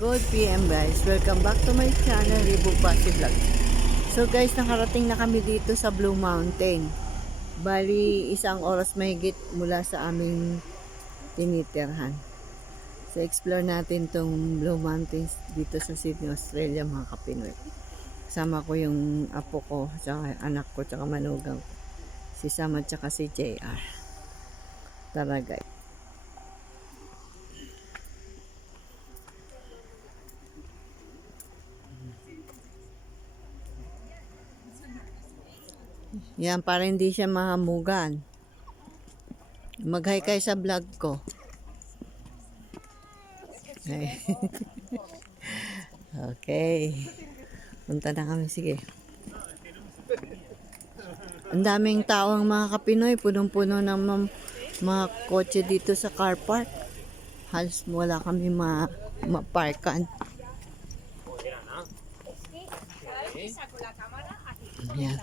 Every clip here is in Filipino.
Good PM guys, welcome back to my channel, Ribu Basi Vlog. So guys, nakarating na kami dito sa Blue Mountain. Bali, 1 oras mahigit mula sa aming tinitirhan. So explore natin tong Blue Mountains dito sa Sydney, Australia mga kapinoy. Kasama ko yung apo ko, tsaka anak ko, tsaka manugang ko. Si Sam at tsaka si JR. Tara guys. Yan, para hindi siya mahamugan. Mag-hi kayo sa vlog ko. Ay. Okay. Punta na kami, sige. Ang daming tao ang mga kapinoy. Punong-puno ng mga kotse dito sa car park. Halos wala kami maparkan. Yan.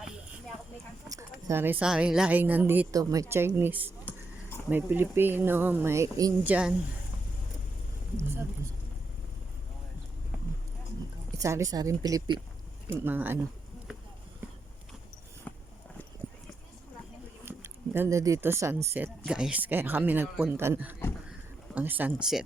Sari-sari lahing nandito. May Chinese, may Pilipino, may Indian. Sari-saring Pilipino. Mga ano. Ganda dito sunset guys. Kaya kami nagpunta na ang sunset.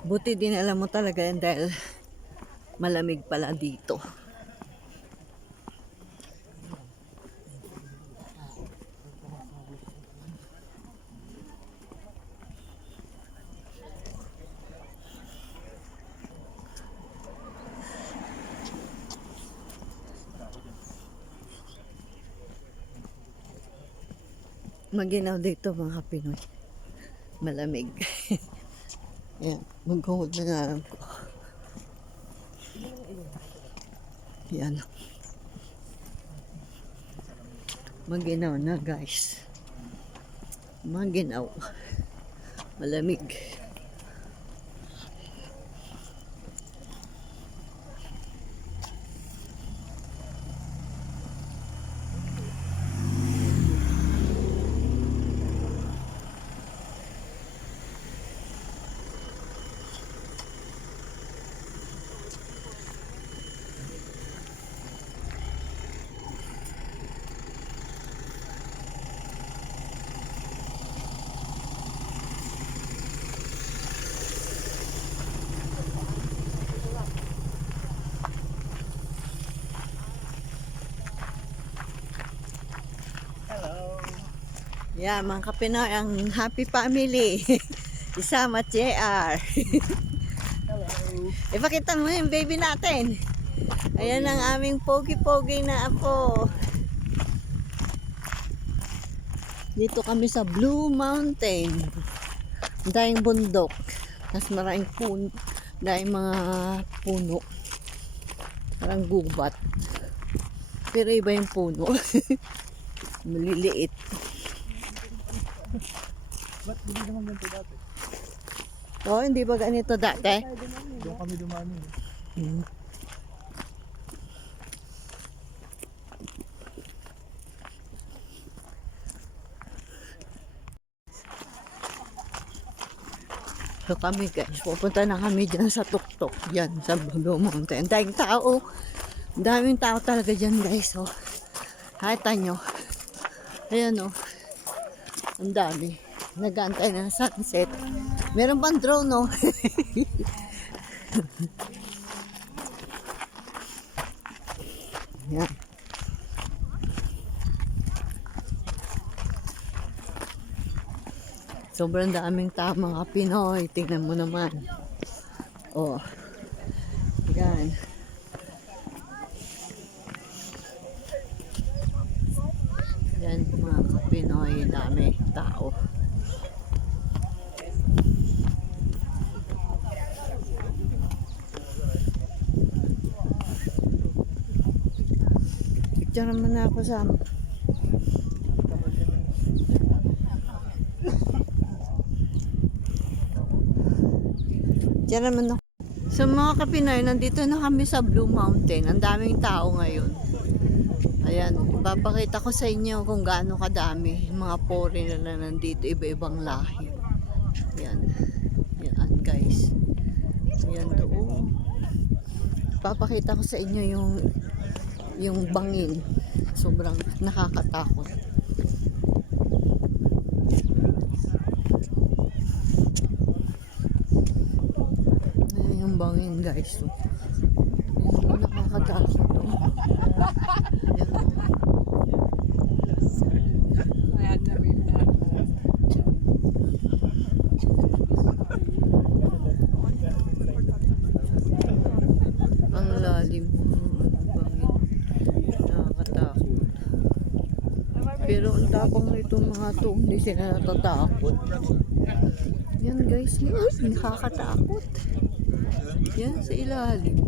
Buti din alam mo talaga yan dahil malamig pala dito. Maginaw dito mga Pinoy. Malamig. Yan, mag-hold na nga lang ko. Yan. Maginaw na guys. Maginaw. Malamig. Yeah, mga kapinoy, ang happy family. Isama JR. Hello. Ipakita mo yung baby natin. Ayan ang aming pogi-pogi na apo. Dito kami sa Blue Mountain. Dahing bundok. Tapos maraming puno. Dahing mga puno. Parang gubat. Pero iba yung puno. Maliliit. Ba't hindi naman ganito dati? Oo, hindi ba ganito dati? Doon kami dumani. So kami guys, pupunta na kami dyan sa tuktok. Yan, sa Blue Mountain. Daming tao. Daming tao talaga dyan guys. Oh. Hata nyo. Ayan o. Oh. Ang dami. Nag-aantay ng sunset. Meron pang drone, no? Yan. Sobrang daming tao mga Pinoy. Tingnan mo naman. Oh. Yan. Yan mga Pinoy. Dami tao. Picture naman na ako sa Diyan naman ako. So mga kapinay, nandito na kami sa Blue Mountain. Ang daming tao ngayon. Ayan, ipapakita ko sa inyo kung gaano kadami. Mga foreigner na nandito, iba-ibang lahi. Yan. Yan guys. Yan doon. Papakita ko sa inyo yung bangin. Sobrang nakakatakot. Ayan yung bangin guys. Yung nakakatakot. Ayan. Ang lalim ng bangin. Nakakatakot. Pero ang tapang nito mga to, hindi sila natatakot. Yan guys, nakakatakot. Yan sa ilalim.